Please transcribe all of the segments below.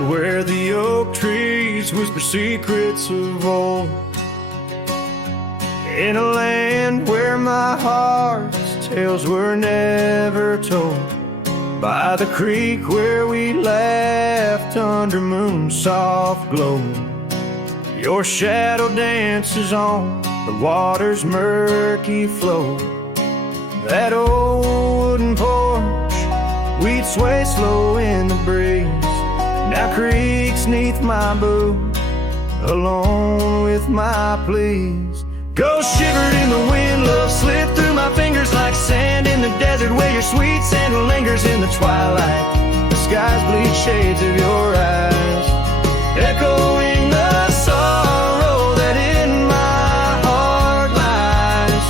out where the oak trees whisper secrets of old, in a land where my heart's tales were never told, by the creek where we laughed under moon's soft glow. Your shadow dances on the water's murky flow. That old wooden porch, we'd sway slow in the breeze, now creaks neath my boot, alone with my pleas. Go shivered in the wind, love slipped through my fingers like sand in the desert, where your sweet scent lingers in the twilight. The sky's bleed shades of your eyes, echoing the sorrow that in my heart lies.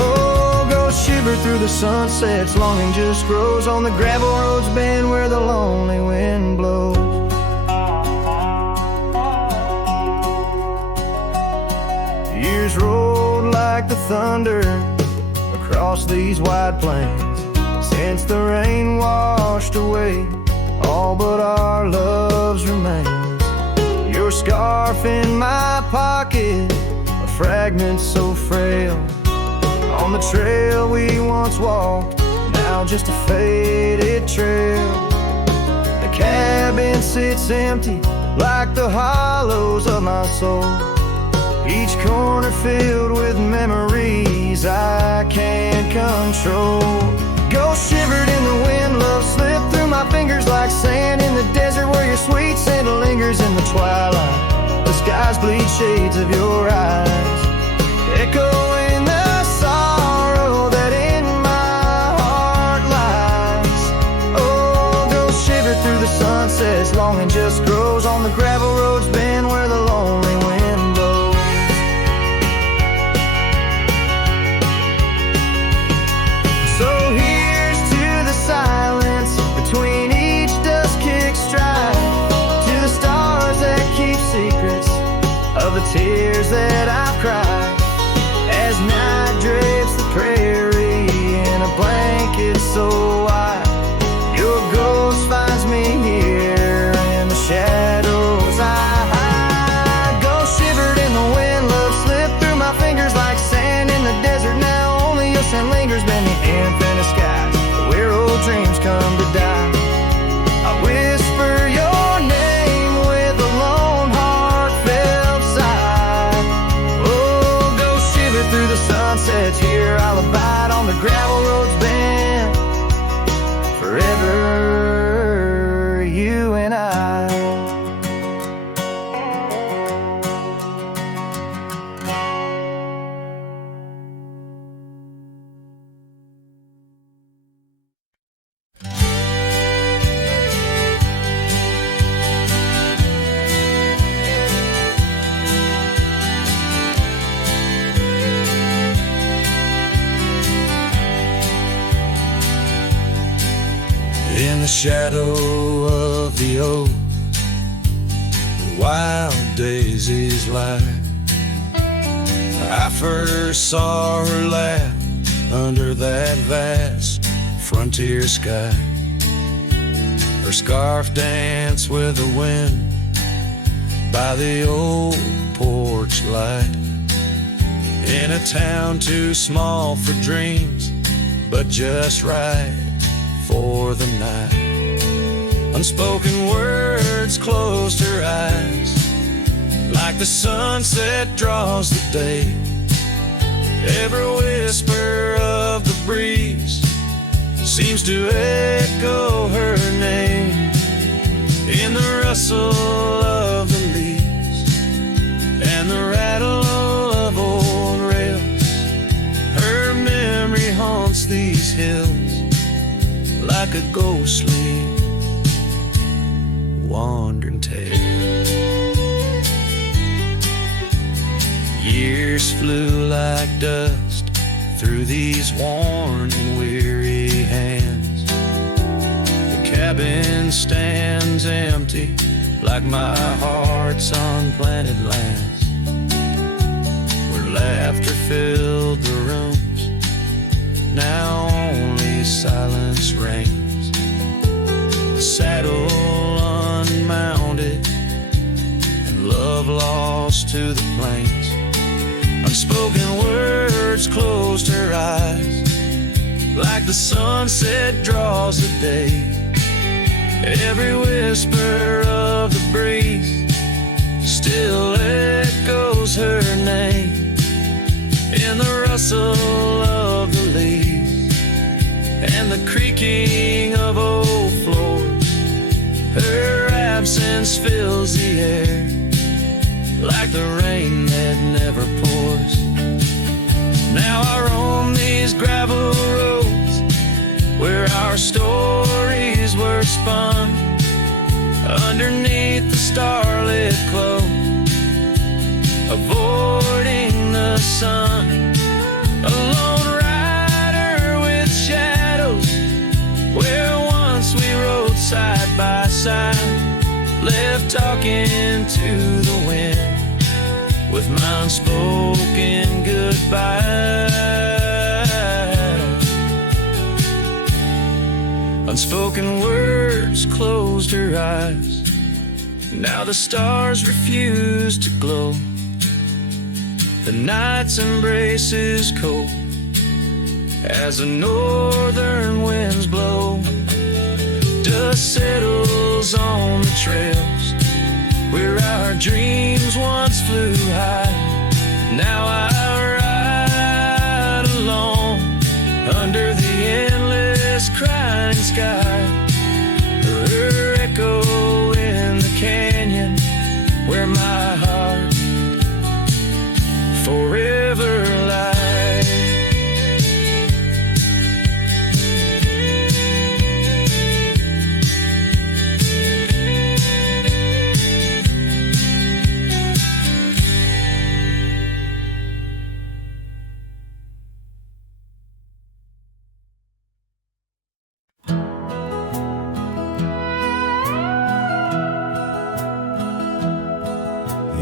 Oh, go shiver through the sunsets, longing just grows on the gravel roads bend where the lonely wind blows. Years rolled like the thunder across these wide plains, since the rain washed away all but our love's remains. Your scarf in my pocket, a fragment so frail, on the trail we once walked, now just a faded trail. The cabin sits empty like the hollows of my soul, each corner filled with memories I can't control. Go shivered in the wind, love slipped through my fingers like sand in the desert, where your sweet scent lingers in the twilight. The skies bleed shades of your eyes, echoing the sorrow that in my heart lies. Oh, go shivered through the sunsets, longing just grows on the gravel roads bend where the lonely wind blows. So here's to the silence between each dust-kicked stride, to the stars that keep secrets of the tears that I've cried, as night drapes the prairie in a blanket so wide. Your ghost finds me here in the shadows I hide. Go shivered in the wind, love slipped through my fingers like sand in the desert, now only your scent lingers beneath infinite skies, where old dreams come to die. I whisper your name with a lone heartfelt sigh. Oh, go shiver through the sunsets, here I'll abide on the gravel roads bend forever, you and I. In the shadow of the oak, the wild daisies lie. I first saw her laugh under that vast frontier sky. Her scarf danced with the wind by the old porch light, in a town too small for dreams, but just right for the night. Unspoken words closed her eyes, like the sunset draws the day. Every whisper of the breeze seems to echo her name, in the rustle of the leaves and the rattle of old rails. Her memory haunts these hills like a ghostly wandering tale. Years flew like dust through these worn and weary hands. The cabin stands empty like my heart's unplanted lands, where laughter filled the rooms, now only silence reigns. The saddle unmounted to the plains. Unspoken words closed her eyes, like the sunset draws the day. Every whisper of the breeze still echoes her name. In the rustle of the leaves and the creaking of old floors, her absence fills the air like the rain that never pours. Now I roam these gravel roads where our stories were spun, underneath the starlit glow, avoiding the sun. A lone rider with shadows, where once we rode side by side, left talking to the wind with my unspoken goodbye. Unspoken words closed her eyes. Now the stars refuse to glow. The night's embrace is cold as the northern winds blow. Dust settles on the trails where our dreams once flew high. Now I ride alone under the endless crying sky. Her echo in the canyon where my heart forever lies.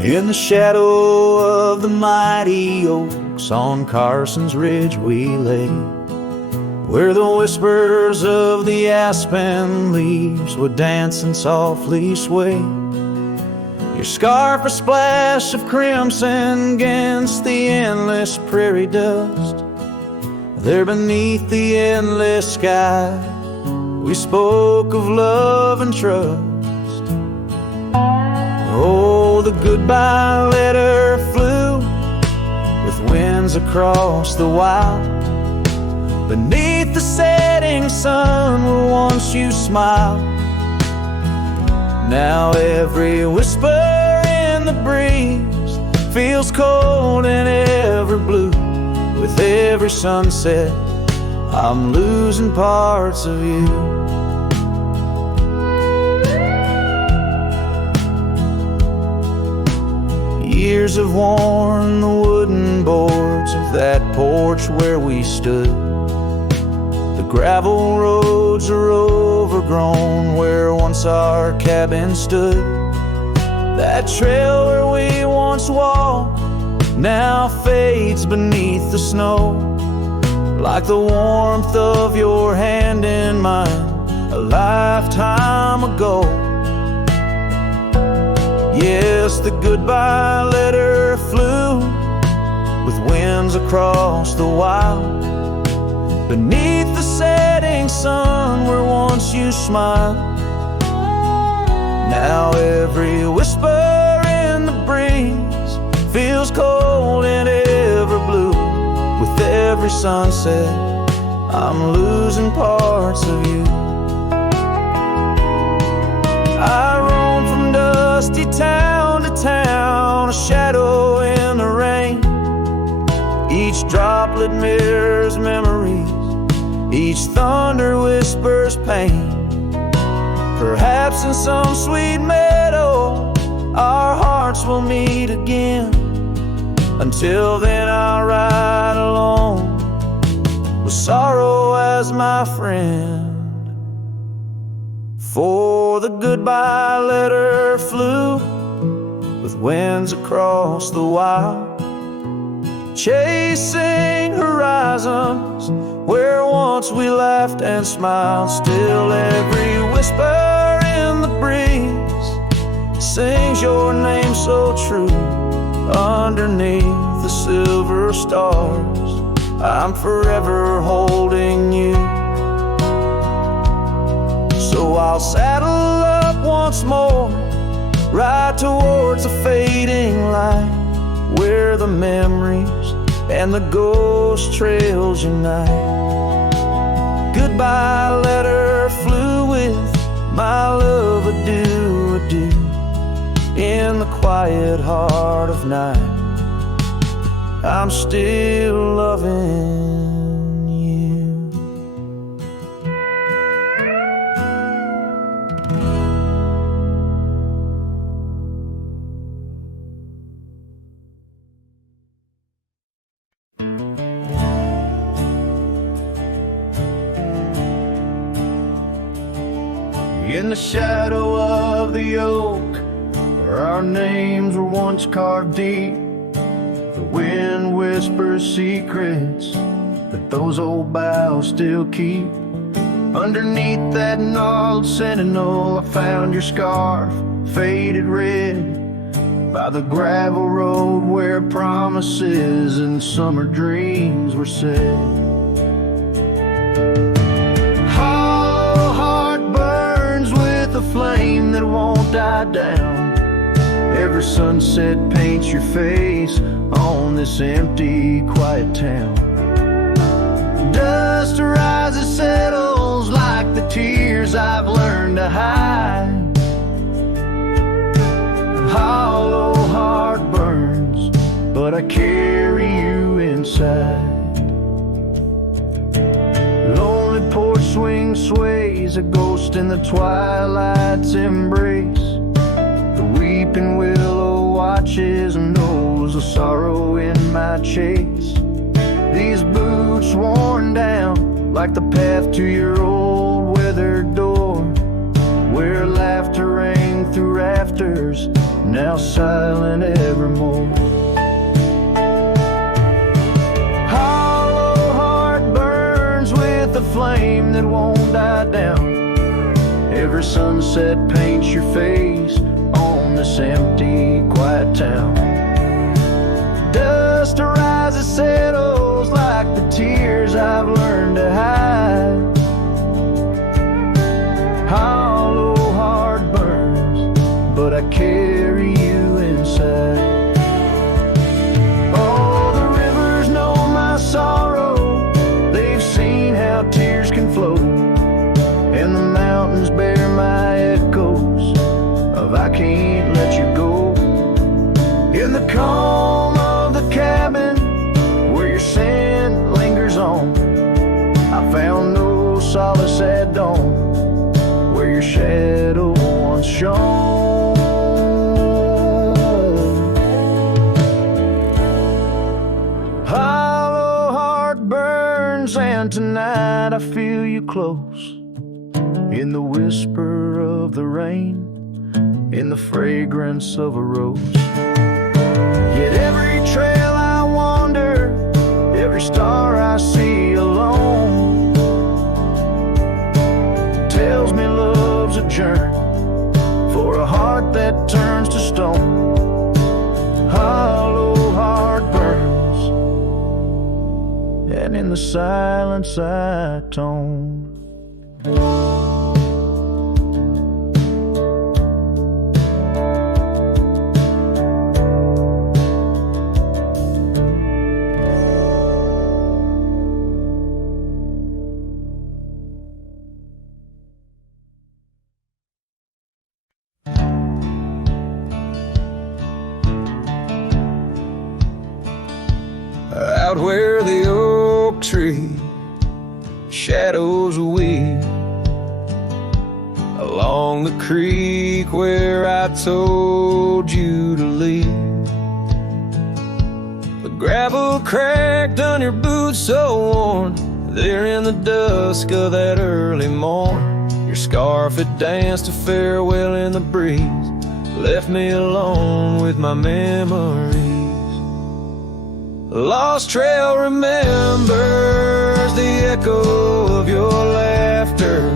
In the shadow of the mighty oaks on Carson's Ridge we lay, where the whispers of the aspen leaves would dance and softly sway. Your scarf a splash of crimson against the endless prairie dust. There beneath the endless sky we spoke of love and trust. Oh, the goodbye letter flew with winds across the wild. Beneath the setting sun where once you smiled. Now every whisper in the breeze feels cold and ever blue. With every sunset I'm losing parts of you. Years have worn the wooden boards of that porch where we stood. The gravel roads are overgrown where once our cabin stood. That trail where we once walked now fades beneath the snow, like the warmth of your hand in mine a lifetime ago. Yes, the goodbye letter flew with winds across the wild. Beneath the setting sun where once you smiled. Now every whisper in the breeze feels cold and ever blue. With every sunset I'm losing parts of you. I roam from dusty town to town, a shadow in the rain. Each droplet mirrors memories, each thunder whispers pain. Perhaps in some sweet meadow our hearts will meet again. Until then I'll ride alone with sorrow as my friend. For the goodbye letter flew with winds across the wild, chasing horizons where once we laughed and smiled. Still every whisper in the breeze sings your name so true. underneath the silver stars. I'm forever holding you. So I'll saddle up once more, ride towards a fading light, where the memories and the ghost trails unite. Goodbye letter flew with my love, adieu, adieu, in the quiet heart of night. I'm still loving you. In the shadow of the oak, where our names were once carved deep, the wind whispers secrets that those old boughs still keep. Underneath that gnarled sentinel, I found your scarf, faded red, by the gravel road where promises and summer dreams were said. Hollow heart burns with a flame that won't die down. Every sunset paints your face on this empty, quiet town. Dust rises, settles like the tears I've learned to hide. Hollow heart burns, but I carry you inside. Lonely porch swing sways, a ghost in the twilight's embrace. The weeping willow watches and knows the sorrow in my chase. These boots worn down like the path to your old weathered door, where laughter rang through rafters, now silent evermore. Hollow heart burns with a flame that won't die down. Every sunset paints your face on this empty, quiet town. Dust rises, settles like the tears I've learned to hide. Hollow heart burns, but I carry you inside. Oh, the rivers know my sorrow, they've seen how tears can flow, and the mountains bear my echoes of I can't let you go. In the calm of the cabin where your scent lingers on, I found no solace at dawn, where your shadow once shone. Hollow heart burns, and tonight I feel you close, in the whisper of the rain, in the fragrance of a rose. Yet every trail I wander, every star I see alone, tells me love's a journey for a heart that turns to stone. Hollow heart burns, and in the silence I tone. Out where the oak tree shadows weave, along the creek where I told you to leave. The gravel cracked on your boots so worn, there in the dusk of that early morn. Your scarf had danced a farewell in the breeze, left me alone with my memories. Lost trail remembers the echo of your laughter.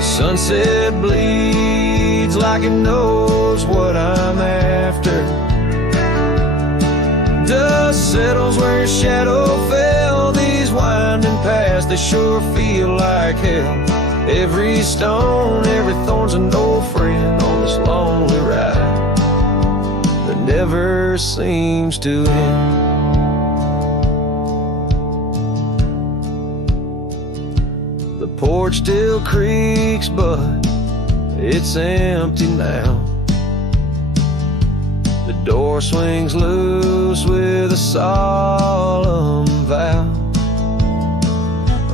Sunset bleeds like it knows what I'm after. settles where your shadow fell. These winding paths, they sure feel like hell. Every stone, every thorn's an old friend on this lonely ride that never seems to end. The porch still creaks, but it's empty now. The door swings loose with a solemn vow.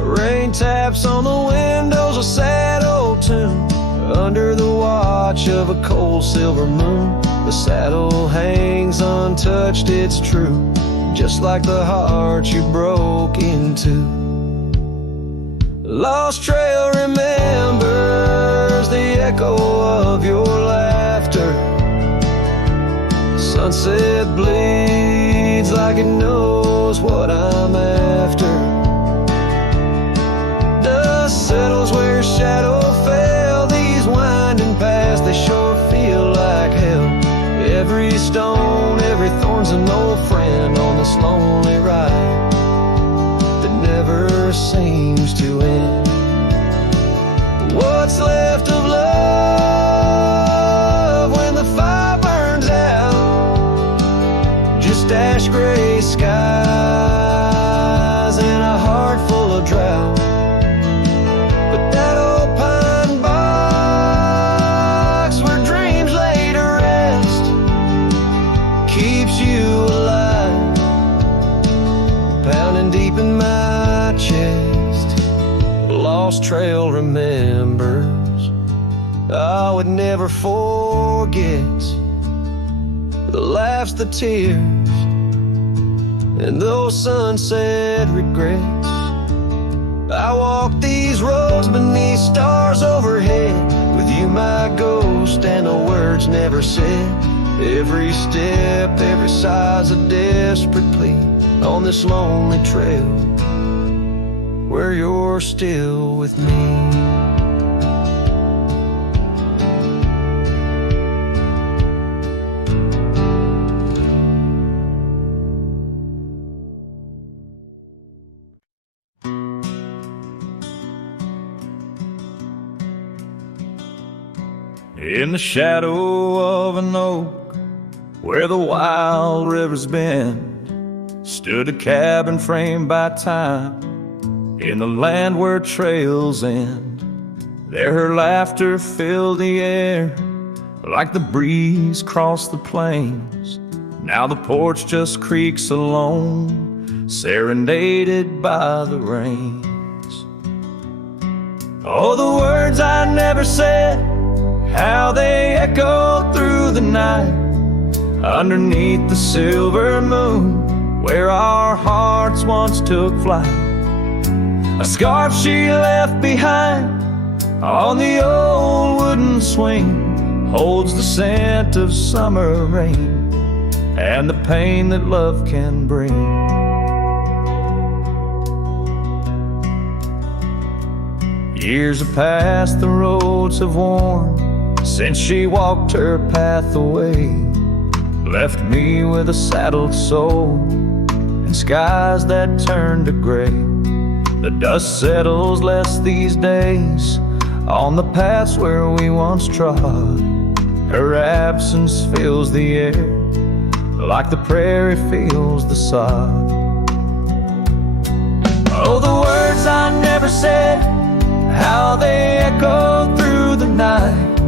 Rain taps on the windows, a sad old tune. Under the watch of a cold silver moon, the saddle hangs untouched, it's true, just like the heart you broke into. Lost trail remembers the echo of your laughter. Sunset bleeds like it knows what I'm after. Dust settles where your shadow fell. These winding paths, they sure feel like hell. Every stone, every thorn's an old friend on this lonely ride that never seems to end. What's left of love when the fire burns out? Just ash gray skies and a heart full of drought. But that old pine box where dreams lay to rest keeps you alive, pounding deep in my chest. Lost trail remembers, I would never forget the laughs, the tears, and those sunset regrets. I walk these roads beneath stars overhead, with you my ghost and the words never said. Every step, every sigh's a desperate plea on this lonely trail where you're still with me. In the shadow of an oak where the wild rivers bend, stood a cabin framed by time in the land where trails end. There her laughter filled the air like the breeze crossed the plains. Now the porch just creaks alone, serenaded by the rains. Oh, the words I never said, how they echoed through the night, underneath the silver moon where our hearts once took flight. A scarf she left behind on the old wooden swing holds the scent of summer rain and the pain that love can bring. Years have passed, the roads have worn since she walked her path away, left me with a saddled soul and skies that turn to gray. The dust settles less these days on the paths where we once trod. Her absence fills the air like the prairie feels the sod. Oh, the words I never said, how they echo through the night,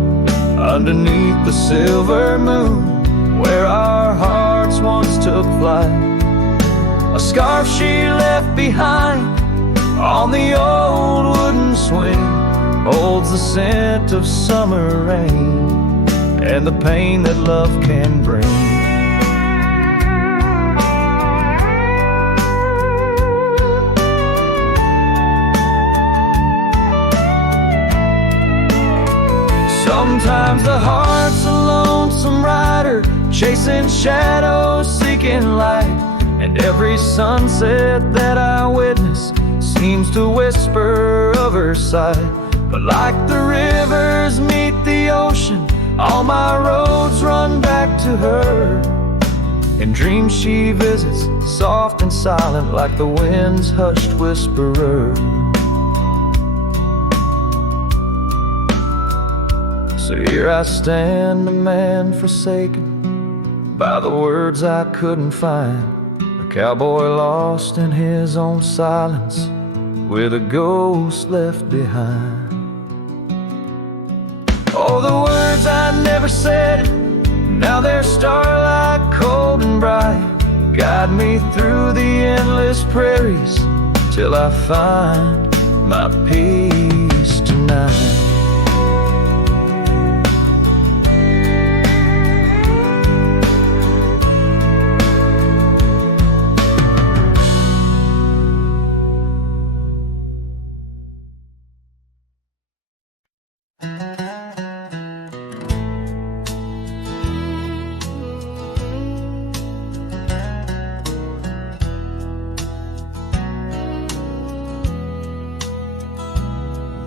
underneath the silver moon where our hearts once took flight. A scarf she left behind on the old wooden swing holds the scent of summer rain and the pain that love can bring. Sometimes the heart's a lonesome rider, chasing shadows, seeking light. And every sunset that I witness seems to whisper of her sight. But like the rivers meet the ocean, all my roads run back to her. In dreams she visits, soft and silent, like the wind's hushed whisperer. So here I stand, a man forsaken by the words I couldn't find, a cowboy lost in his own silence, with a ghost left behind. Oh, the words I never said, now they're starlight, cold and bright, guide me through the endless prairies till I find my peace tonight.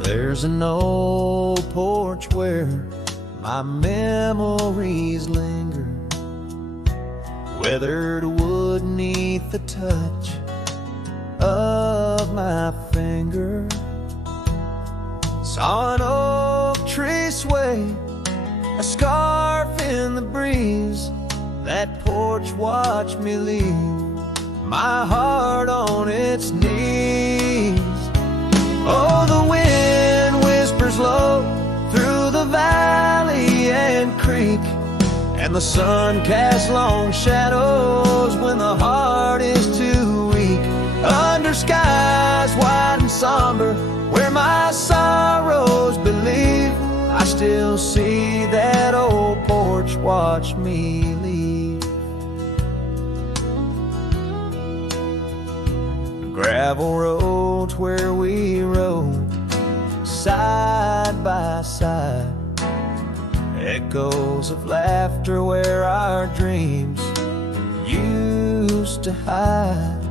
There's an old porch where my memories linger, weathered wood neath the touch of my finger. Saw an oak tree sway, a scarf in the breeze. That porch watched me leave my heart on its knees. Oh, the wind whispers low through the valley and creek, and the sun casts long shadows when the heart is too weak. Under skies wide and somber, where my sorrows believe, I still see that old porch watch me leave. Gravel roads where we rode side by side, echoes of laughter where our dreams used to hide.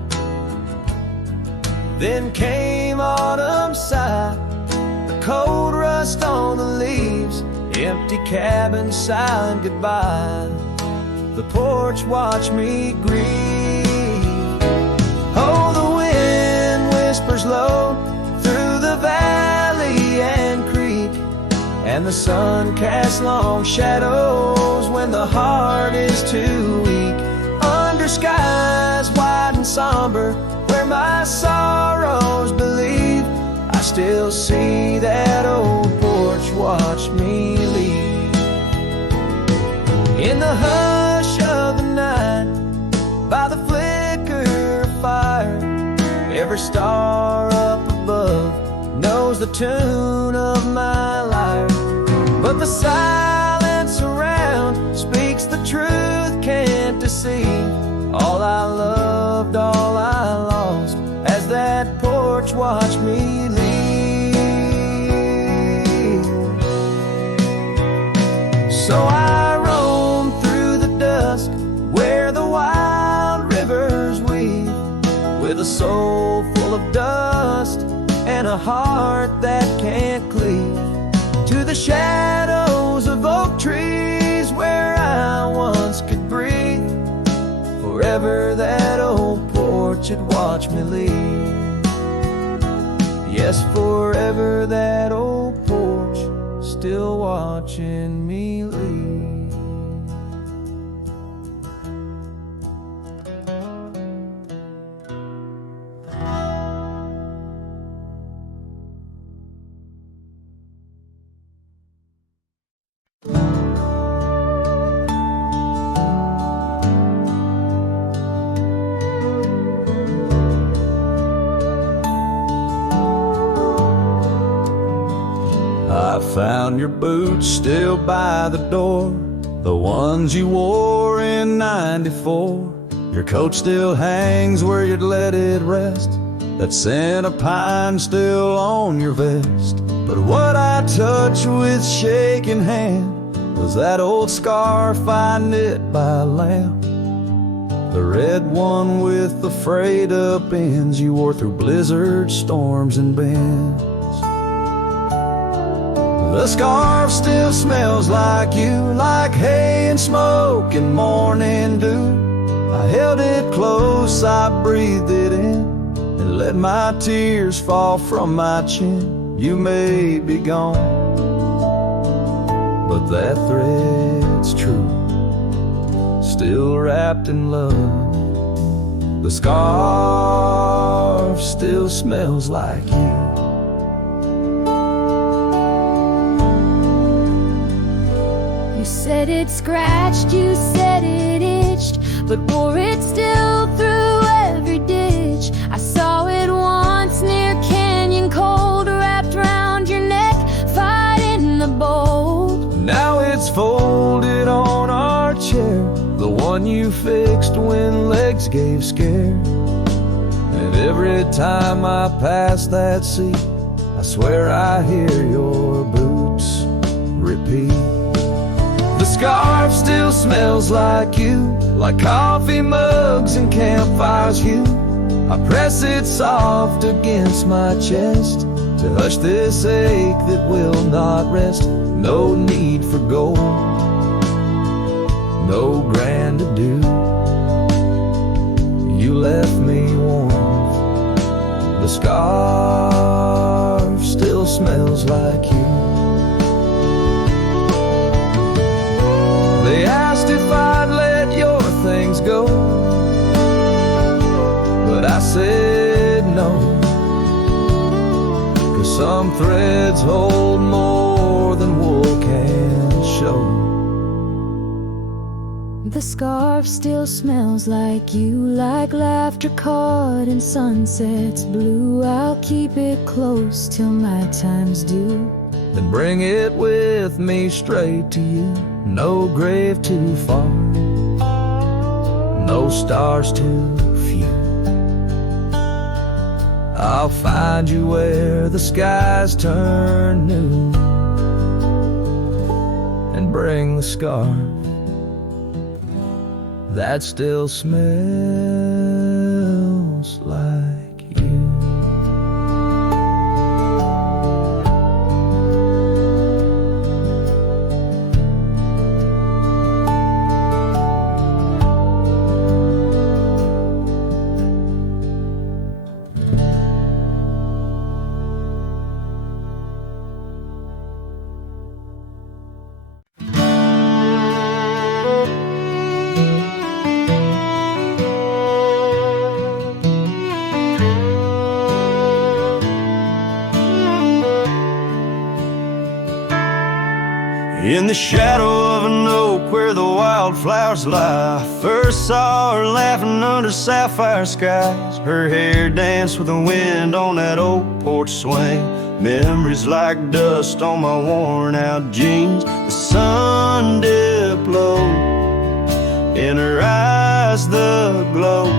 Then came autumn sigh, the cold rust on the leaves, empty cabins, silent goodbye. The porch watched me grieve. Oh, the wind whispers low through the valley and creek, and the sun casts long shadows when the heart is too weak. Under skies wide and somber, where my sorrows believe, I still see that old porch watch me leave. In the hush of the night, by the flicker of fire, every star up above knows the tune of my lyre. But the silence around speaks the truth, can't deceive. All I loved, all I lost, as that porch watched me leave. So I roam through the dusk where the wild rivers weave, with a soul full of dust and a heart that can't cleave, to the shadows of oak trees where I once could breathe. Forever that old porch had watched me leave. Yes, forever that old porch still watching me leave. I found your boots still by the door, the ones you wore in '94. Your coat still hangs where you'd let it rest, that scent of pine still on your vest. But what I touched with shaking hand was that old scarf I knit by a lamp, the red one with the frayed up ends you wore through blizzards, storms, and bends. The scarf still smells like you, like hay and smoke and morning dew. I held it close, I breathed it in, and let my tears fall from my chin. You may be gone, but that thread's true, still wrapped in love. The scarf still smells like you. You said it scratched, you said it itched, but wore it still through every ditch. I saw it once near Canyon Cold, wrapped around your neck, fighting the bold. Now it's folded on our chair, the one you fixed when legs gave scare. And every time I pass that seat, I swear I hear your boots repeat. The scarf still smells like you, like coffee mugs and campfires hue. I press it soft against my chest to hush this ache that will not rest. No need for gold, no grand ado. You left me warm, the scarf still smells like you. They asked if I'd let your things go, but I said no, 'cause some threads hold more than wool can show. The scarf still smells like you, like laughter caught in sunsets blue. I'll keep it close till my time's due, Then bring it with me straight to you. No grave too far, no stars too few. I'll find you where the skies turn new, and bring the scarf that still smells like you. In the shadow of an oak where the wildflowers lie, I first saw her laughing under sapphire skies. Her hair danced with the wind on that old porch swing. Memories like dust on my worn out jeans. The sun dipped low, in her eyes the glow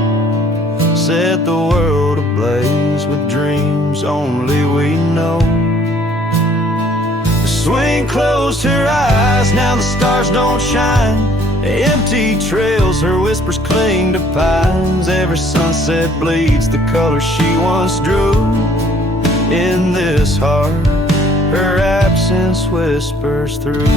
set the world ablaze with dreams only we know. Swing closed her eyes, now the stars don't shine. Empty trails, her whispers cling to pines. Every sunset bleeds the color she once drew. In this heart, her absence whispers through.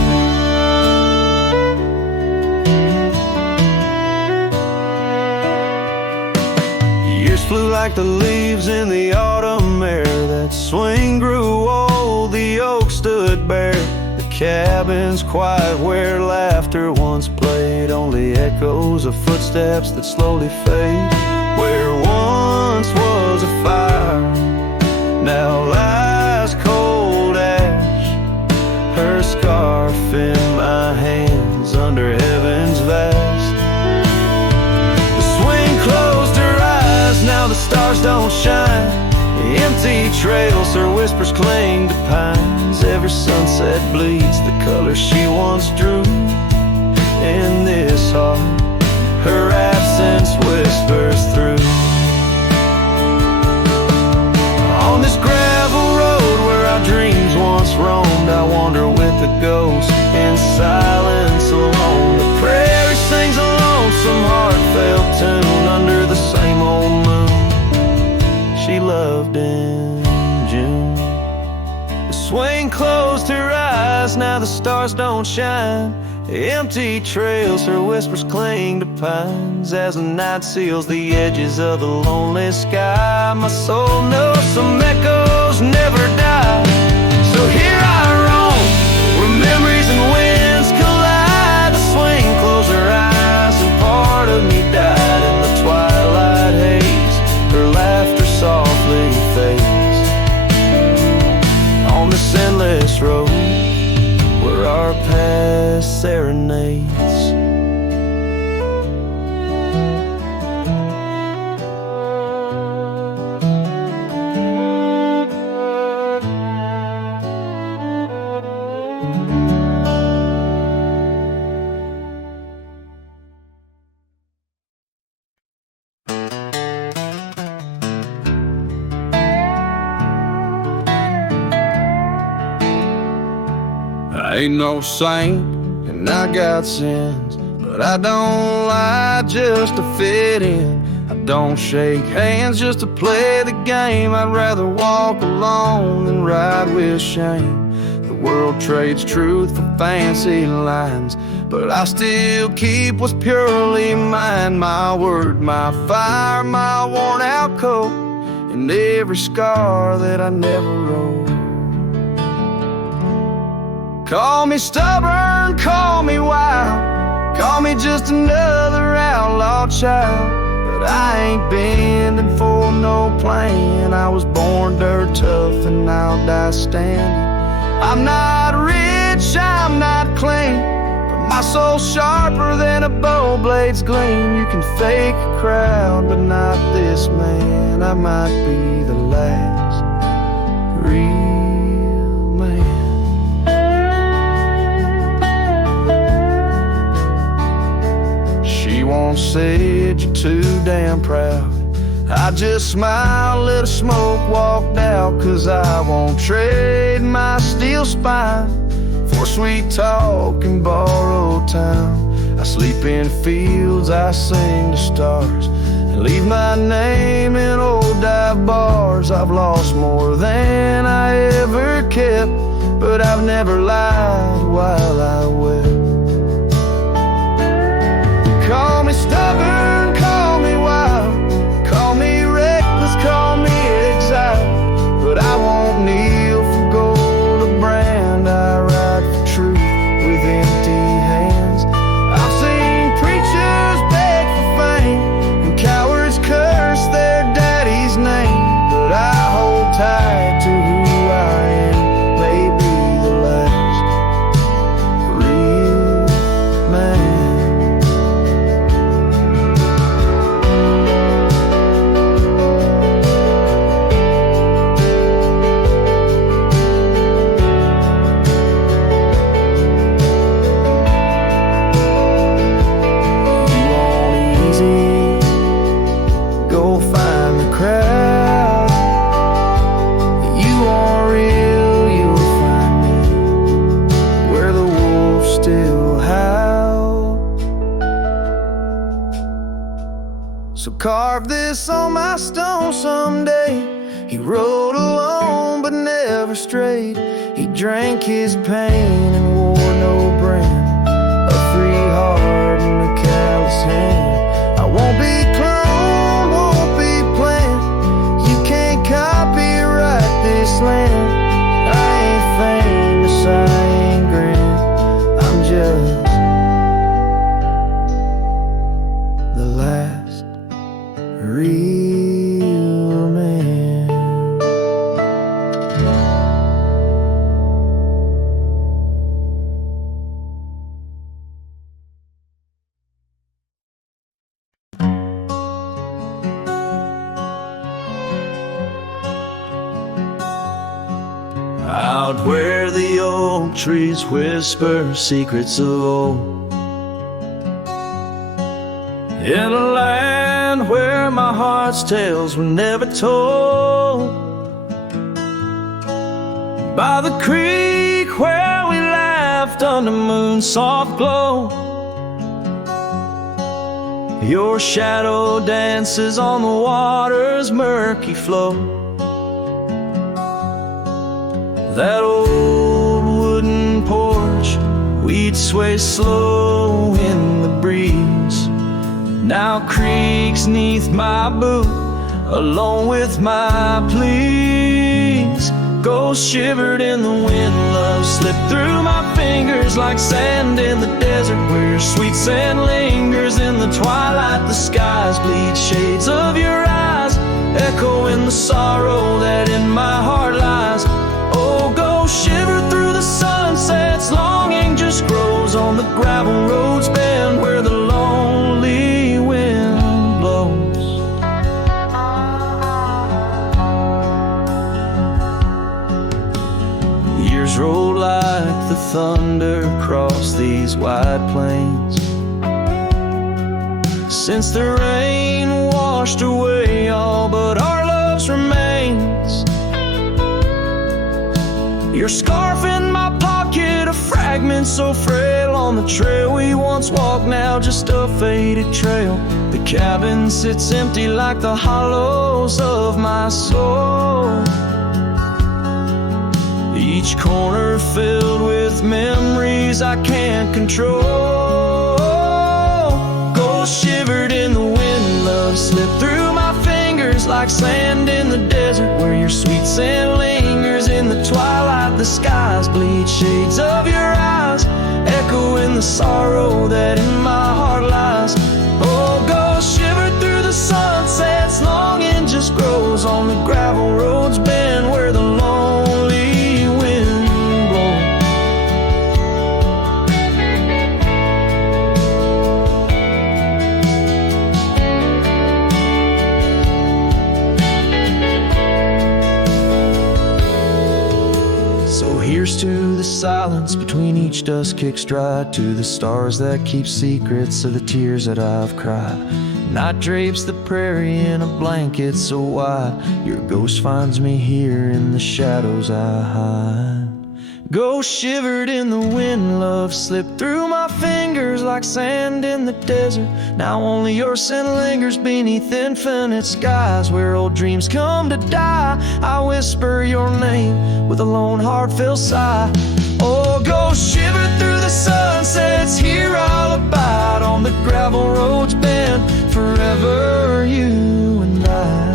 Years flew like the leaves in the autumn air. That swing grew old, the oak stood bare. The cabin's quiet where laughter once played. Only echoes of footsteps that slowly fade. Where once was a fire, now lies cold ash. Her scarf in my hands under heaven's vast. The swing closed her eyes, now the stars don't shine. Empty trails, her whispers cling to pines. Every sunset bleeds the color she once drew. In this heart, her absence whispers through. On this gravel road where our dreams once roamed, I wander with the ghost in silence alone. The prairie sings a lonesome heartfelt tune under the same old moon she loved in June. The swing closed her eyes, now the stars don't shine. Empty trails, her whispers cling to pines as the night seals the edges of the lonely sky. My soul knows some echoes never die, so here I roam where memories and winds collide. The swing closed her eyes and part of me died in the twilight haze. Her laughter softly fades on this endless road where our past serenades. I ain't no saint, and I got sins, but I don't lie just to fit in. I don't shake hands just to play the game. I'd rather walk alone than ride with shame. The world trades truth for fancy lines, but I still keep what's purely mine. My word, my fire, my worn out coat, and every scar that I never wrote. Call me stubborn, call me wild, call me just another outlaw child, but I ain't bending for no plan. I was born dirt tough and I'll die standing. I'm not rich, I'm not clean, but my soul's sharper than a bow blade's gleam. You can fake a crowd, but not this man. I might be the last real man. She once said you're too damn proud. I just smiled, let her smoke, walked out, 'cause I won't trade my steel spine for sweet talk and borrowed time. I sleep in fields, I sing to stars, and leave my name in old dive bars. I've lost more than I ever kept, but I've never lied while I wept. Call me stubborn, call me wild, call me reckless, call me exile, but I won't kneel for gold or brand. I ride for truth with empty hands. I've seen preachers beg for fame and cowards curse their daddy's name, but I hold tight to who I am. Maybe the last real man. Carve this on my stone someday. He rode alone but never strayed. He drank his pain and wore no brand. A free heart and a callous hand. I won't be cloned, won't be planned. You can't copyright this land. I ain't famous, I ain't grand. I'm just the last real man. Out where the oak trees whisper secrets of old, in a land where my heart's tales were never told, by the creek where we laughed under moon's soft glow. Your shadow dances on the water's murky flow. That old wooden porch we feet sway slow in the breeze. Now creaks 'neath my boot, along with my pleas. Goes shivered in the wind, love slipped through my fingers like sand in the desert, where your sweet sand lingers in the twilight. The skies bleed shades of your eyes, echoing the sorrow that in my heart lies. Oh, go shiver through the sunsets, longing just grows on the gravel roads bend where the lonely wind blows. Years roll like the thunder across these wide plains, since the rain washed away all but our love's remains. Your scarf in my pocket, a fragment so frail on the trail we once walked, now just a faded trail. The cabin sits empty like the hollows of my soul, each corner filled with memories I can't control. Gold shivered in the wind, love slipped through my fingers like sand in the desert, where your sweet sand lingers in the twilight. The skies bleed shades of your eyes, echoing the sorrow that in my heart lies. Oh, go shiver through the sunsets, longing just grows on the gravel roads bend where the lonely wind blows. So here's to the silence between each dust-kicked stride, to the stars that keep secrets of the tears that I've cried. Night drapes the prairie in a blanket so wide, your ghost finds me here in the shadows I hide. Go shivered in the wind, love slipped through my fingers like sand in the desert. Now only your scent lingers beneath infinite skies, where old dreams come to die. I whisper your name with a lone heartfelt sigh. Oh, go shiver through the sunsets, here I'll abide on the gravel roads bend forever, you and I.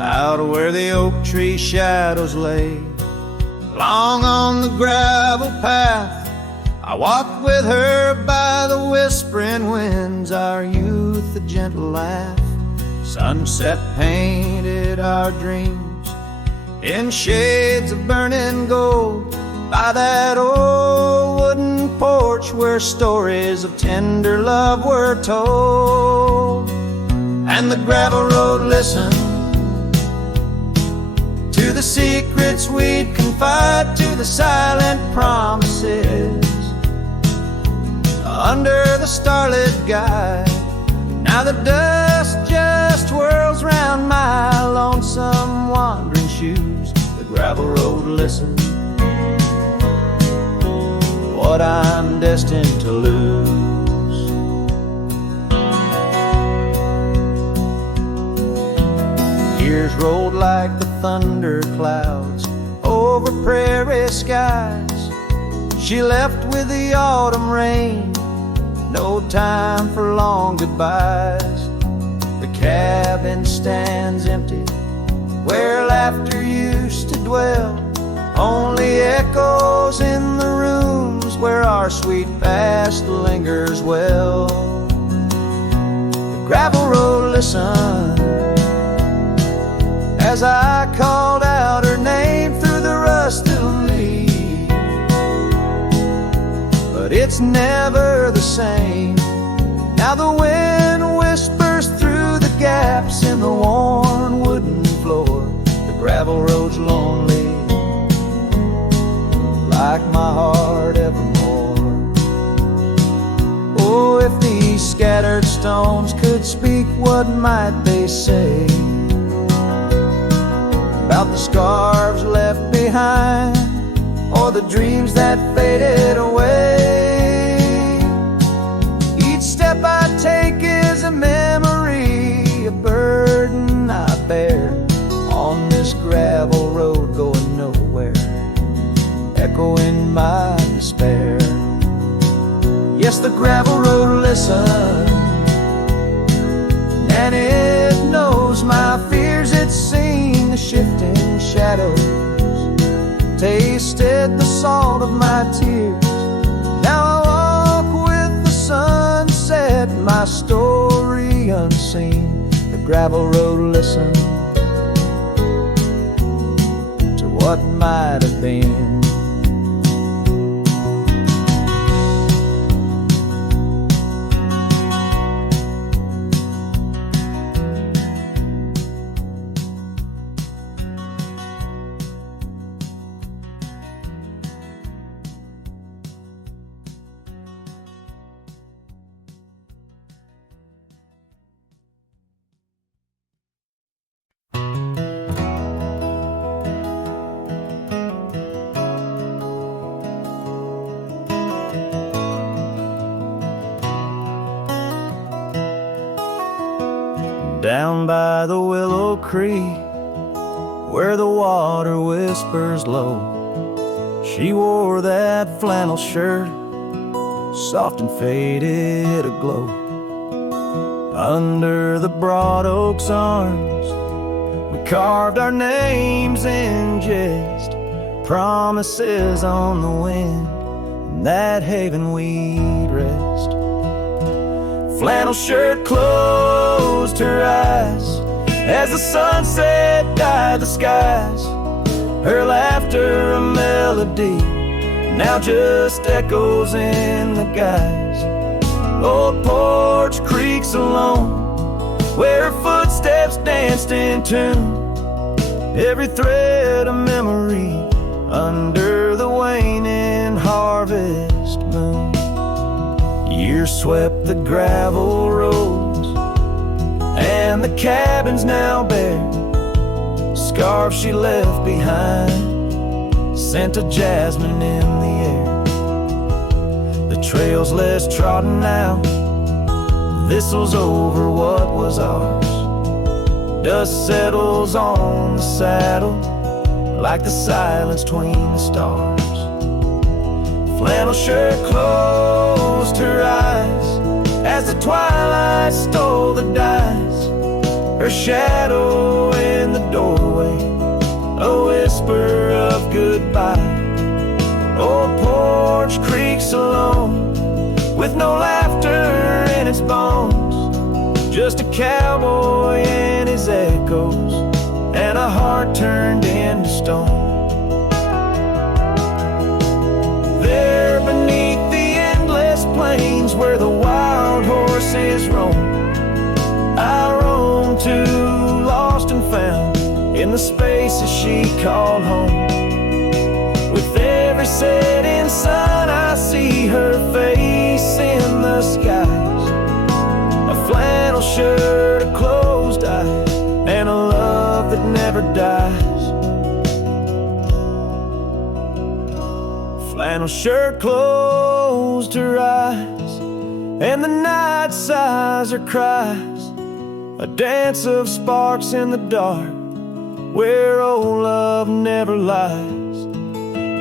Out where the oak tree shadows lay, long on the gravel path, I walked with her by the whispering winds, our youth a gentle laugh. Sunset painted our dreams in shades of burning gold, by that old wooden porch where stories of tender love were told. And the gravel road listened to the secrets we'd confide, to the silent promises under the starlit guide. Now the dust just whirls round my lonesome wandering shoes. The gravel road listens, what I'm destined to lose. Years rolled like the thunder clouds over prairie skies. She left with the autumn rain, no time for long goodbyes. The cabin stands empty where laughter used to dwell, only echoes in the rooms where our sweet past lingers well. The gravel road listened as I called out her name through the rusted leaves, but it's never the same. Now the wind whispers through the gaps in the worn wooden floor. The gravel road's lonely, like my heart evermore. Oh, if these scattered stones could speak, what might they say? about the scarves left behind, or the dreams that faded away. Each step I take is a memory, a burden I bear on this gravel road going nowhere, echoing my despair. Yes, the gravel road listens, and it knows my fears. It's seen the shifting shadows, tasted the salt of my tears. Now I walk with the sunset, my story unseen. The gravel road listens to what might have been. Down by the Willow Creek, where the water whispers low, she wore that flannel shirt, soft and faded aglow. Under the broad oak's arms, we carved our names in jest, promises on the wind, in that haven we'd rest. Flannel shirt closed her eyes as the sunset dyed the skies. Her laughter a melody, now just echoes in the guise. Old porch creaks alone, where her footsteps danced in tune. Every thread a memory under the waning harvest moon. Years swept the gravel roads, and the cabin's now bare. Scarf she left behind, scent of jasmine in the air. The trail's less trodden now, thistle's over what was ours. Dust settles on the saddle like the silence between the stars. Flannel shirt closed her eyes as the twilight stole the dice. Her shadow in the doorway, a whisper of goodbye. Old porch creaks alone, with no laughter in its bones. Just a cowboy and his echoes, and a heart turned into stone. There beneath the endless plains where the wild horses roam, I roam to, lost and found, in the spaces she called home. With every setting sun I see her face in the skies. A flannel shirt, a closed eye, and a love that never dies. Flannel shirt closed her eyes, and the night sighs her cries. A dance of sparks in the dark, where old love never lies.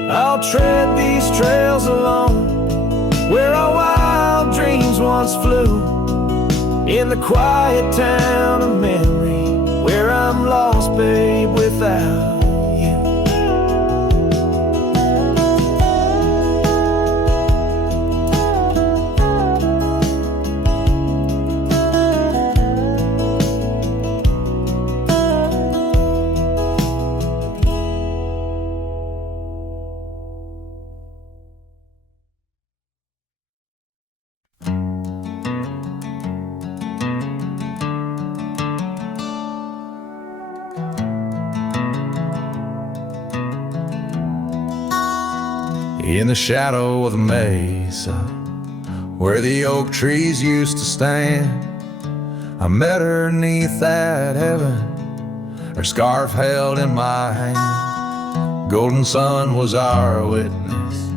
I'll tread these trails alone, where our wild dreams once flew. In the quiet town of memory, where I'm lost, babe, without you. In the shadow of the mesa, where the oak trees used to stand, I met her 'neath that heaven. her scarf held in my hand. Golden sun was our witness,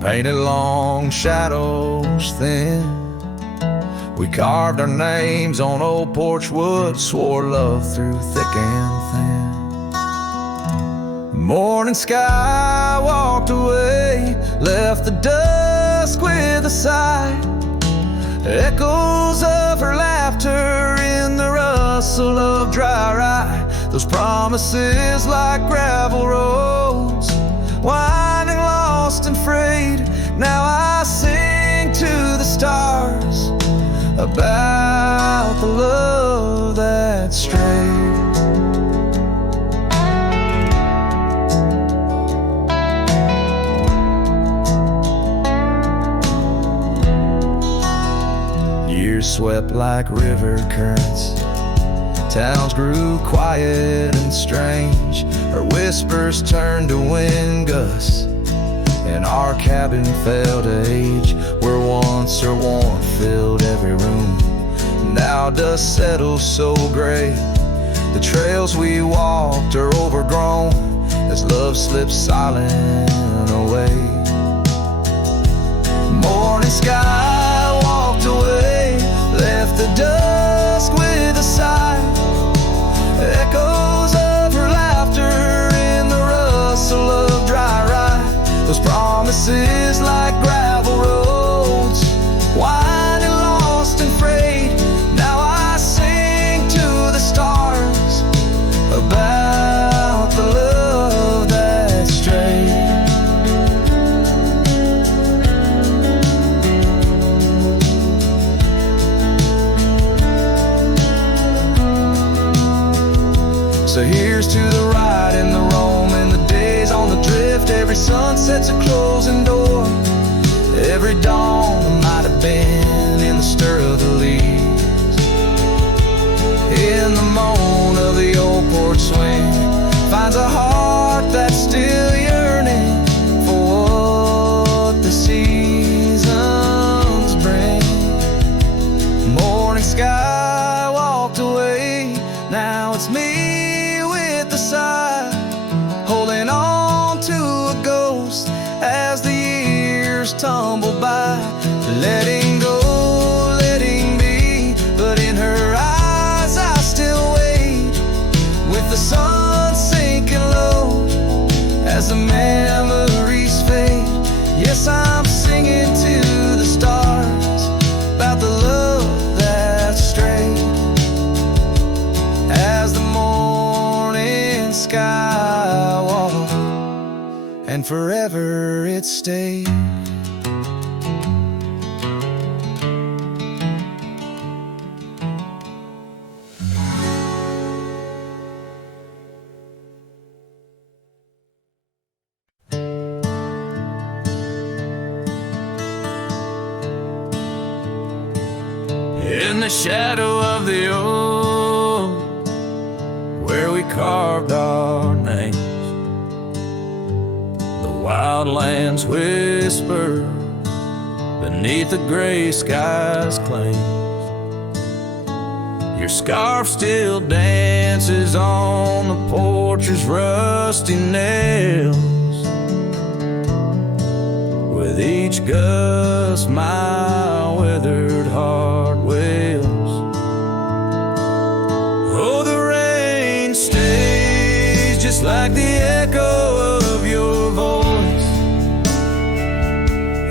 painted long shadows thin. We carved our names on old porch wood, swore love through thick and thin. Morning sky walked away, left the dusk with a sigh. Echoes of her laughter in the rustle of dry rye. Those promises like gravel roads, winding lost and frayed. Now I sing to the stars about the love that strayed. Years swept like river currents, towns grew quiet and strange. Her whispers turned to wind gusts, and our cabin fell to age. Where once her warmth filled every room, now dust settles so gray. The trails we walked are overgrown as love slips silent away. Morning sky walked away, left the dusk with a sigh. Echoes of her laughter in the rustle of dry rye. Those promises like gravel roads, winding lost and frayed. Now I sing to the stars about the love that strayed. So here's to the ride and the roam and the days on the drift. Every sunset's a closing door, every dawn might have been in the stir of the leaves. In the moan of the old porch swing finds a heart that's still yearning for what the seasons bring. Morning sky walked away, now it's me with the sigh, holding on to a ghost as the years tumble by. Letting go, letting be, but in her eyes I still wait, with the sun sinking low as the memories fade. Yes, I'm singing to the stars about the love that strayed. As the morning sky walked, and forever it stayed. In the shadow of the oak, where we carved our names, the wildlands whisper beneath the gray sky's claims. Your scarf still dances on the porch's rusty nails. With each gust my withered heart wails. Oh, the rain stays just like the echo of your voice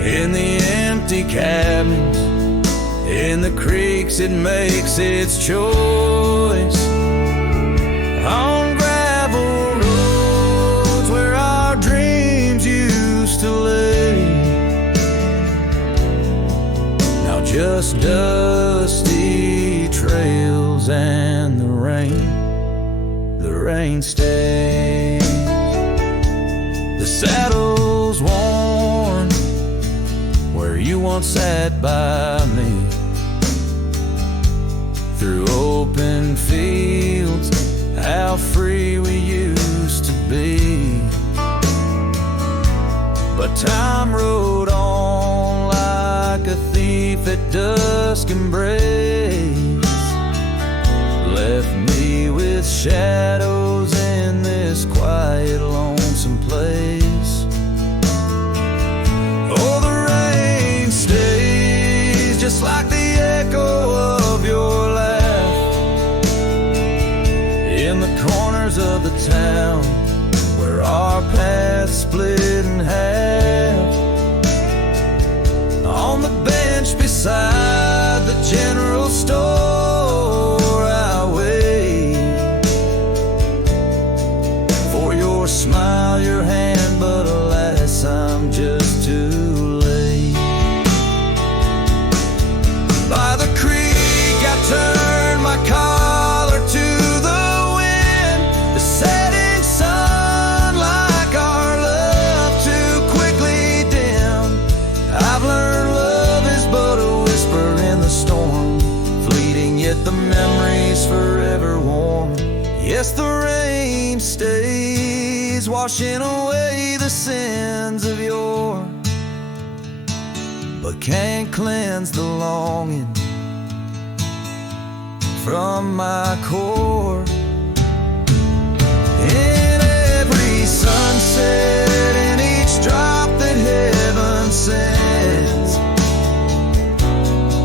in the empty cabins, in the creeks it makes its choice. On gravel roads where our dreams used to lay, now just dusty trails and the rain stays. The saddle's worn where you once sat by me, through open fields, how free we used to be. But time rode on like a thief at dusk embrace, left me with shadows corners of the town where our paths split in half. On the bench beside the general store, I wait for your smile, your hand, but alas, I'm just too late. By the creek, I turned my collar to the wind. The setting sun, like our love, too quickly dim. I've learned love is but a whisper in the storm, fleeting yet the memories forever warm. Yes, the rain stays, washing away the sins of yore, but can't cleanse the longing from my core. In every sunset, in each drop that heaven sends,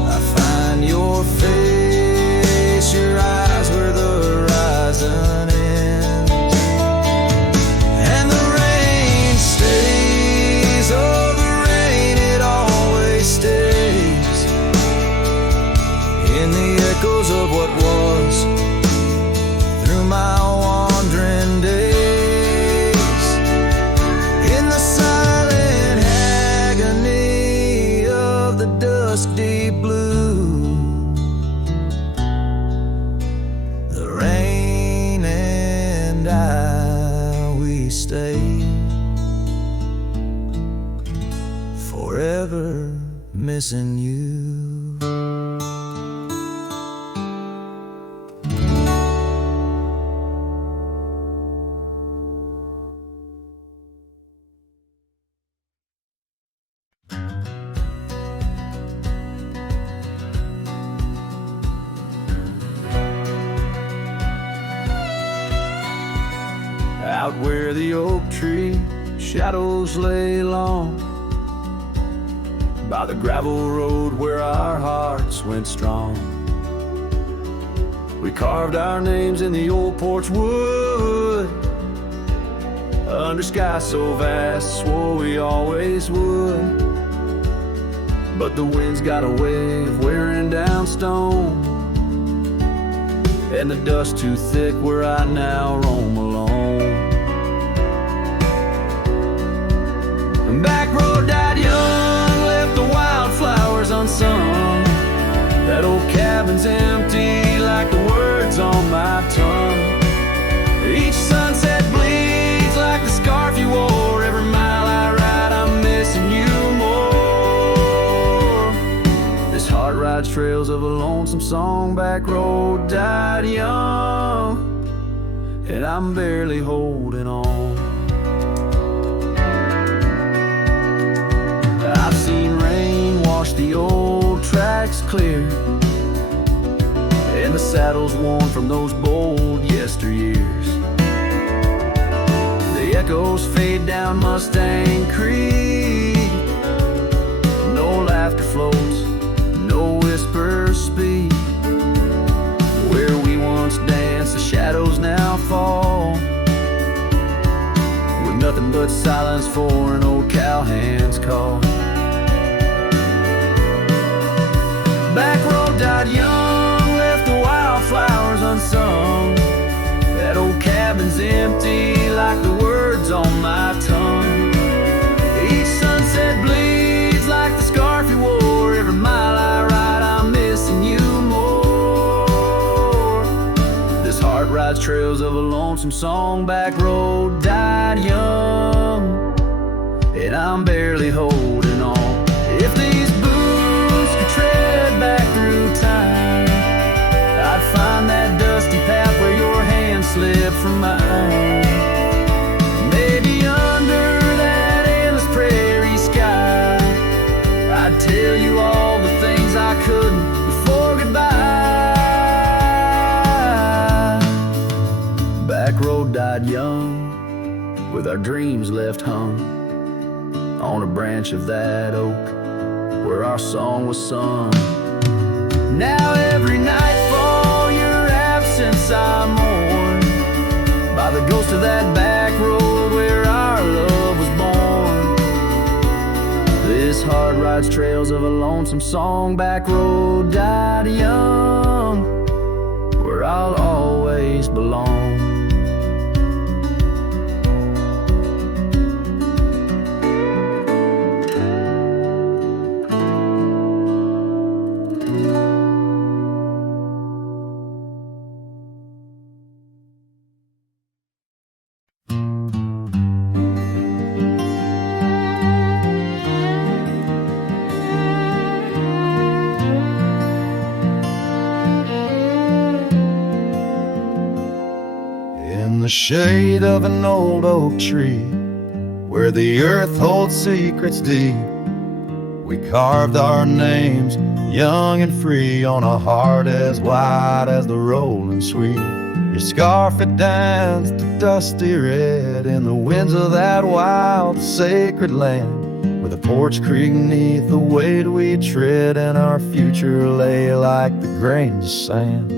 I find your face, your eyes where the horizon ends. And the rain stays, oh the rain, it always stays, in the echoes of what was, through my wandering days, in the silent agony of the dusk deep blue. The rain and I, we stay forever missing you. Out where the oak tree shadows lay long, by the gravel road where our hearts went strong, we carved our names in the old porch wood, under sky so vast, swore we always would. But the wind's got a way of wearing down stone, and the dust too thick where I now roam alone. Back road died young, left the wildflowers unsung. That old cabin's empty like the words on my tongue. Each sunset bleeds like the scarf you wore. Every mile I ride, I'm missing you more. This heart rides trails of a lonesome song. Back road died young, and I'm barely holding on. I've seen rain wash the old tracks clear, and the saddles worn from those bold yesteryears. The echoes fade down Mustang Creek. No laughter floats, no whispers speak. Where we once danced, the shadows now fall, with nothing but silence for an old cowhand's call. Back road died young, left the wildflowers unsung. That old cabin's empty like the words on my tongue. Each sunset bleeds like the scarf you wore. Every mile I ride, I'm missing you more. This heart rides trails of a lonesome song. Back road died young, and I'm barely holding on. If these boots could tread back through time, I'd find that dusty path where your hand slipped from mine. Maybe under that endless prairie sky, I'd tell you all the things I couldn't before goodbye. Back road died young, with our dreams left hung on a branch of that oak where our song was sung. Now every nightfall your absence I mourn, by the ghost of that back road where our love was born. This heart rides trails of a lonesome song. Back road died young, where I'll always belong. The shade of an old oak tree, where the earth holds secrets deep, we carved our names, young and free, on a heart as wide as the rolling sweet. Your scarf it danced a dusty red in the winds of that wild sacred land, where the porch creaked neath the weight we tread, and our future lay like the grains of sand.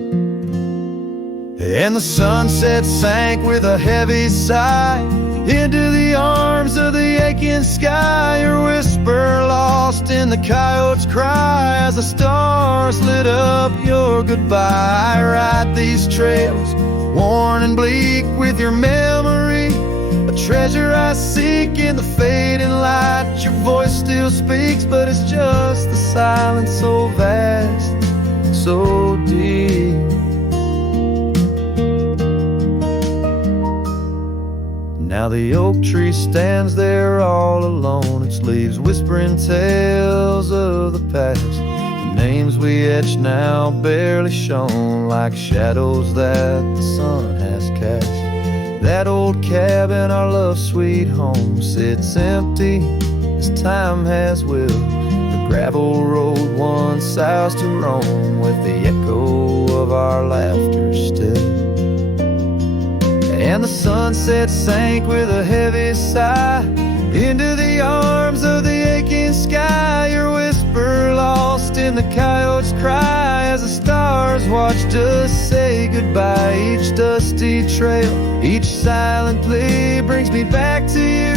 And the sunset sank with a heavy sigh into the arms of the aching sky. Your whisper lost in the coyote's cry as the stars lit up your goodbye. I ride these trails, worn and bleak, with your memory, a treasure I seek in the fading light. Your voice still speaks, but it's just the silence so vast, so deep. Now the oak tree stands there all alone, its leaves whispering tales of the past. The names we etched now barely shown, like shadows that the sun has cast. That old cabin, our love's sweet home, sits empty as time has willed. The gravel road once south to Rome, with the echo of our laughter still. And the sunset sank with a heavy sigh into the arms of the aching sky. Your whisper lost in the coyote's cry as the stars watched us say goodbye. Each dusty trail, each silent plea brings me back to you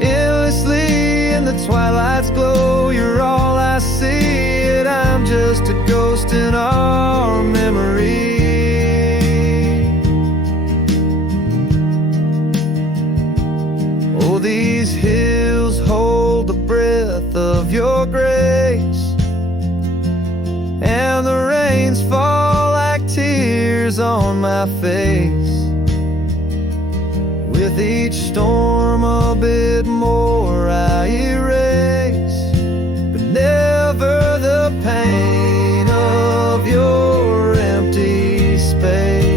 endlessly. In the twilight's glow, you're all I see, and I'm just a ghost in our memory. These hills hold the breath of your grace, and the rains fall like tears on my face. With each storm a bit more I erase, but never the pain of your empty space.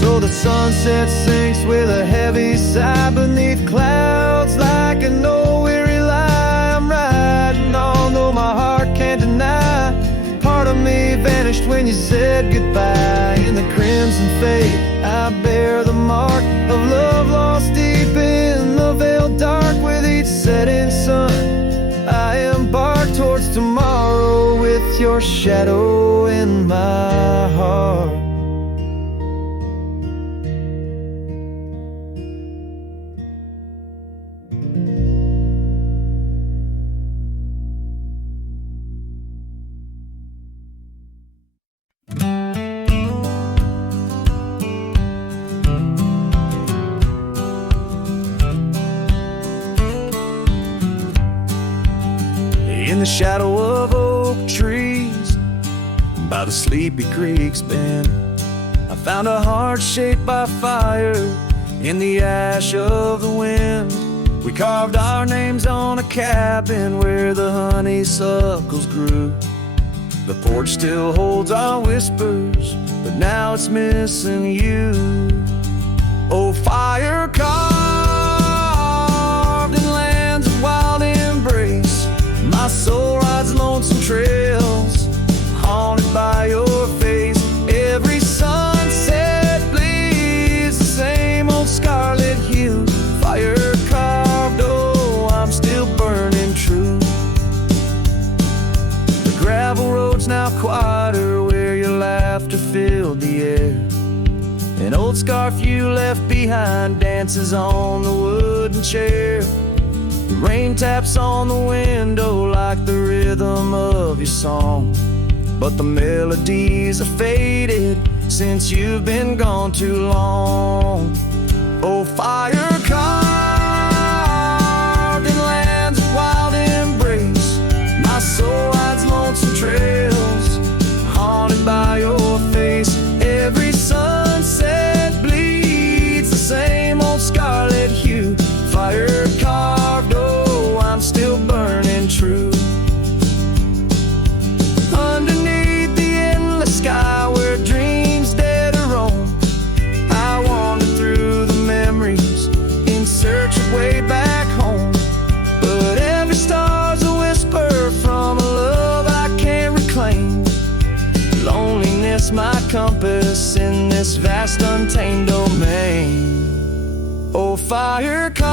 So the sunset sinks with a heavy sigh beneath clouds like an old weary lie. I'm riding on, though my heart can't deny. Part of me vanished when you said goodbye. In the crimson fade, I bear the mark of love lost deep in the veiled dark. With each setting sun, I embark towards tomorrow, with your shadow in my heart. In the shadow of oak trees by the sleepy creek's bend, I found a heart shaped by fire in the ash of the wind. We carved our names on a cabin where the honeysuckles grew. The porch still holds our whispers, but now it's missing you. Oh, fire carved in lands of wild embrace, my soul rides lonesome trails, haunted by your face. Every sunset bleeds the same old scarlet hue. Fire carved, oh, I'm still burning true. The gravel road's now quieter, where your laughter filled the air, An old scarf you left behind dances on the wooden chair. The rain taps on the window like the rhythm of your song, but the melodies are faded since you've been gone too long. Oh, fire carved in lands of wild embrace, my soul rides lonesome trails, haunted by your face. Every sunset bleeds the same old scarlet hue. Fire carved, oh, I'm still burning true. Underneath the endless sky where dreams dare to roam, I wander through the memories in search of way back home. But every star's a whisper from a love I can't reclaim. Loneliness my compass in this vast untamed domain. Oh, fire carved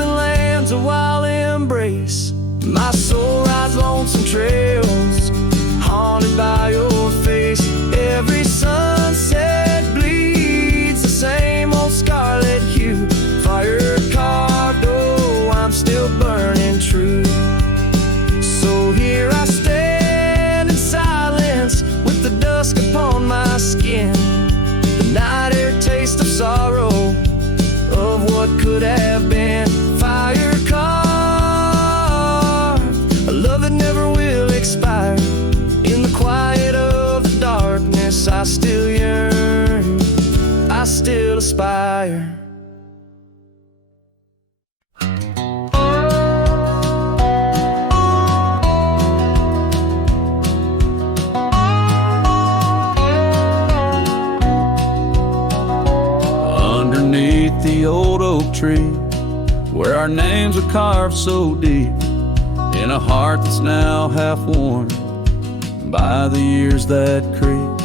in lands of wild embrace, my soul rides lonesome trails, haunted by your face. Every sunset bleeds the same old scarlet hue. Fire carved, oh, I'm still burning true. So here I stand in silence with the dusk upon my skin, the night air taste of sorrow of what could have been. Fire carved, a love that never will expire. In the quiet of the darkness I still yearn, I still aspire. Underneath the old oak tree, where our names are carved so deep, in a heart that's now half worn by the years that creep,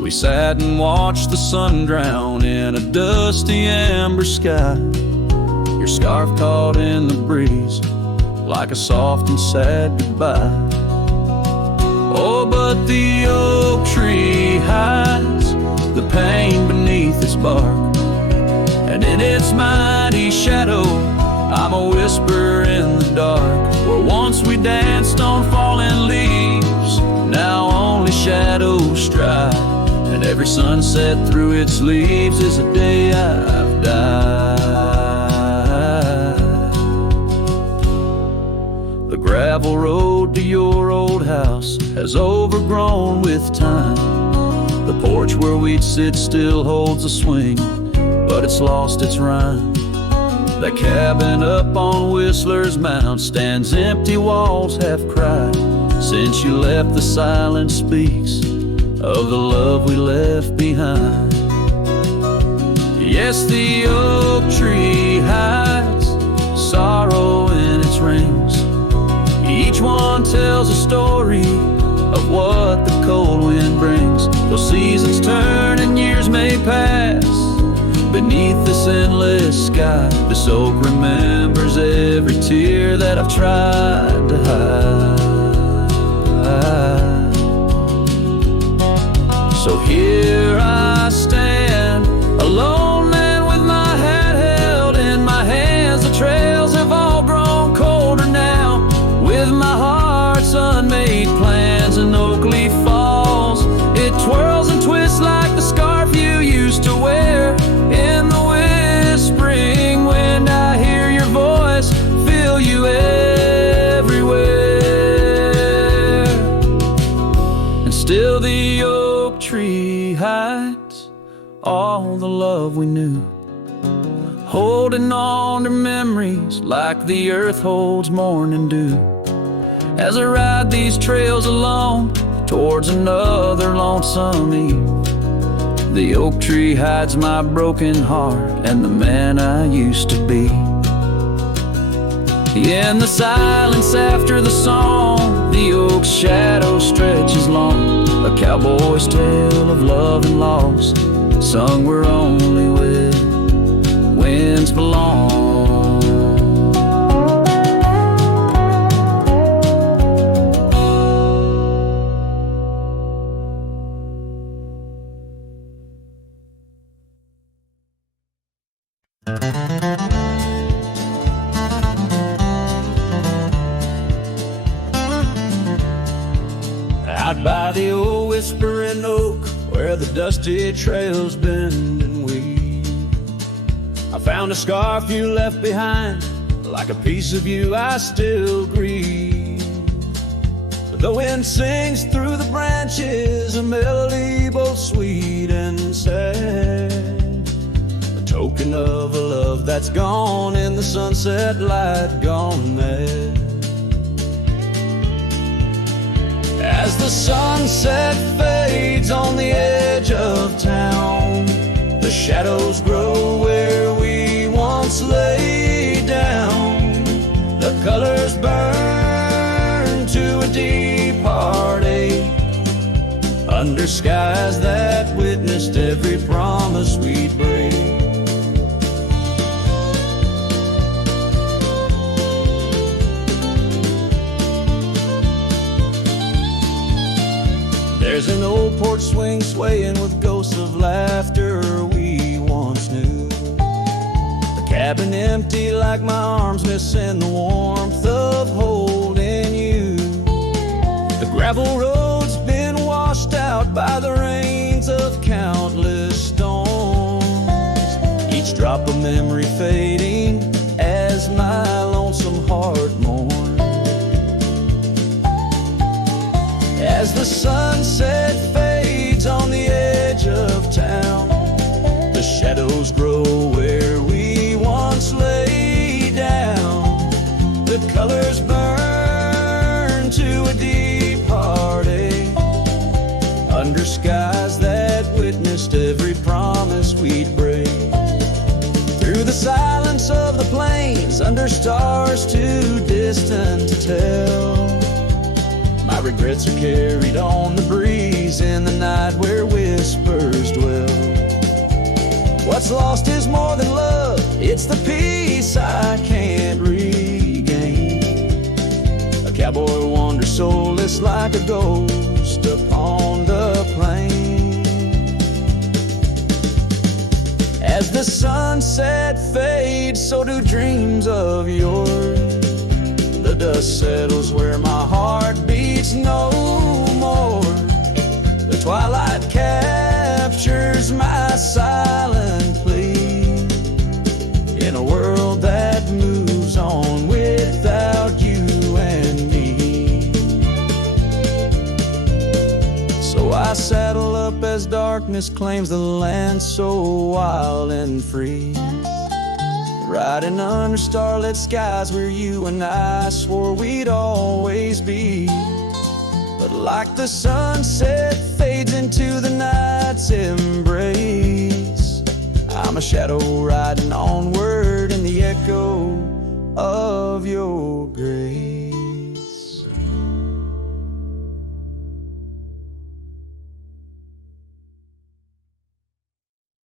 we sat and watched the sun drown in a dusty amber sky. Your scarf caught in the breeze like a soft and sad goodbye. Oh, but the oak tree hides the pain beneath its bark, and in its mighty shadow I'm a whisper in the dark. Where once we danced on fallen leaves, now only shadows stride, and every sunset through its leaves is a day I've died. The gravel road to your old house has overgrown with time. The porch where we'd sit still holds a swing, but it's lost its rhyme. That cabin up on Whistler's Mound stands empty, walls half cried. Since you left, the silence speaks of the love we left behind. Yes, the oak tree hides sorrow in its rings. Each one tells a story of what the cold wind brings. Though seasons turn and years may pass, beneath this endless sky, this oak remembers every tear that I've tried to hide. So here I stand, a lone man with my hat held in my hands. The trails have all grown colder now, with my heart's unmade plans. And oak leaf falls, it twirls and twists like the scarf you used to wear. In the whispering wind I hear your voice, feel you everywhere. And still the oak tree hides all the love we knew, holding on to memories like the earth holds morning dew. As I ride these trails alone towards another lonesome eve, the oak tree hides my broken heart and the man I used to be. In the silence after the song, the oak's shadow stretches long, a cowboy's tale of love and loss, sung where only winds belong. Out by the old whispering oak, where the dusty trails bend and weave, I found a scarf you left behind. Like a piece of you I still grieve. But the wind sings through the branches, a melody both sweet and sad, a token of a love that's gone in the sunset light, gone mad. As the sunset fades on the edge of town, the shadows grow where we once lay down. The colors burn to a deep heartache, under skies that witnessed every promise we'd break. There's an old porch swing swaying with ghosts of laughter we once knew. The cabin empty like my arms missing the warmth of holding you. The gravel road's been washed out by the rains of countless storms, each drop of memory fading as my lonesome heart mourns. As the sunset fades on the edge of town, the shadows grow where we once lay down. The colors burn to a deep heartache, under skies that witnessed every promise we'd break. Through the silence of the plains, under stars too distant to tell, my regrets are carried on the breeze in the night where whispers dwell. What's lost is more than love, it's the peace I can't regain. A cowboy wanders soulless like a ghost upon the plain. As the sunset fades, so do dreams of yours. The dust settles where my heart beats no more. The twilight captures my silent plea, in a world that moves on without you and me. So I saddle up as darkness claims the land so wild and free, riding under starlit skies where you and I swore we'd always be. But like the sunset fades into the night's embrace, I'm a shadow riding